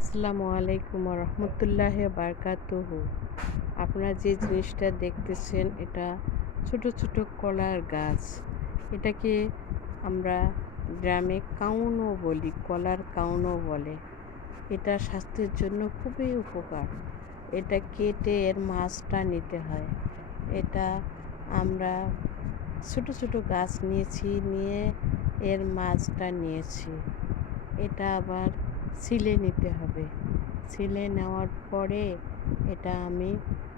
আসসালামু আলাইকুম রহমতুল্লাহ বারকাতুহু। আপনারা যে জিনিসটা দেখতেছেন, এটা ছোট ছোট কলার গাছ। এটাকে আমরা গ্রামে কাউনও বলি, কলার কাউনও বলে। এটা স্বাস্থ্যের জন্য খুবই উপকার। এটা কেটে এর মাছটা নিতে হয়। এটা আমরা ছোট ছোট গাছ নিয়েছি, নিয়ে এর মাছটা নিয়েছি। এটা আবার ছিলে নিতে হবে। ছিলে নেওয়ার পরে এটা আমি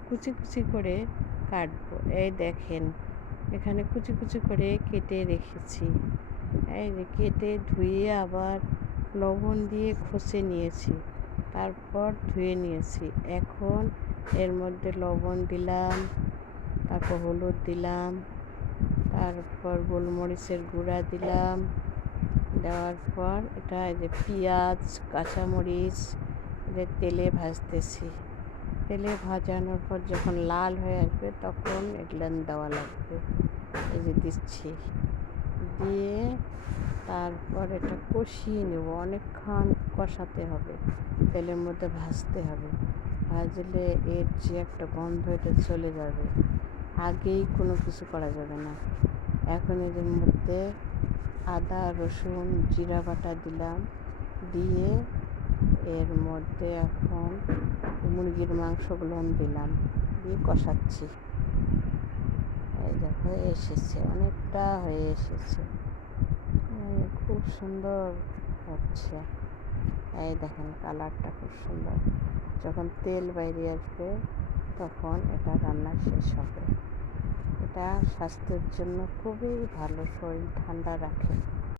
কুচি কুচি করে কাটবো। এই দেখেন, এখানে কুচি কুচি করে কেটে রেখেছি। এই কেটে ধুয়ে আবার লবণ দিয়ে খসে নিয়েছি। তারপর ধুয়ে নিয়েছি। এখন এর মধ্যে লবণ দিলাম, তারপর হলুদ দিলাম, তারপর গোলমরিচের গুঁড়া দিলাম দেওয়ার পর এটা এই যে পেঁয়াজ, কাঁচামরিচ এদের তেলে ভাজতেছি। তেলে ভাজানোর পর যখন লাল হয়ে আসবে তখন এগুলো দেওয়া লাগবে। এই যে দিচ্ছি। দিয়ে তারপর এটা কষিয়ে নেব। অনেকক্ষণ কষাতে হবে। তেলের মধ্যে ভাজতে হবে। ভাজলে এর যে একটা গন্ধ এটা চলে যাবে। আগেই কোনো কিছু করা যাবে না। এখন এদের মধ্যে আদা, রসুন, জিরা বাটা দিলাম। দিয়ে এর মধ্যে এখন মুরগির মাংসগুলো দিলাম। দিয়ে কষাচ্ছি। এই দেখো এসেছে। অনেকটা হয়ে এসেছে। খুব সুন্দর হচ্ছে। এই দেখেন, কালারটা খুব সুন্দর। যখন তেল বাইরে আসবে, তখন এটা রান্না শেষ হবে। এটা স্বাস্থ্যের জন্য খুবই ভালো শরীর ঠান্ডা রাখে।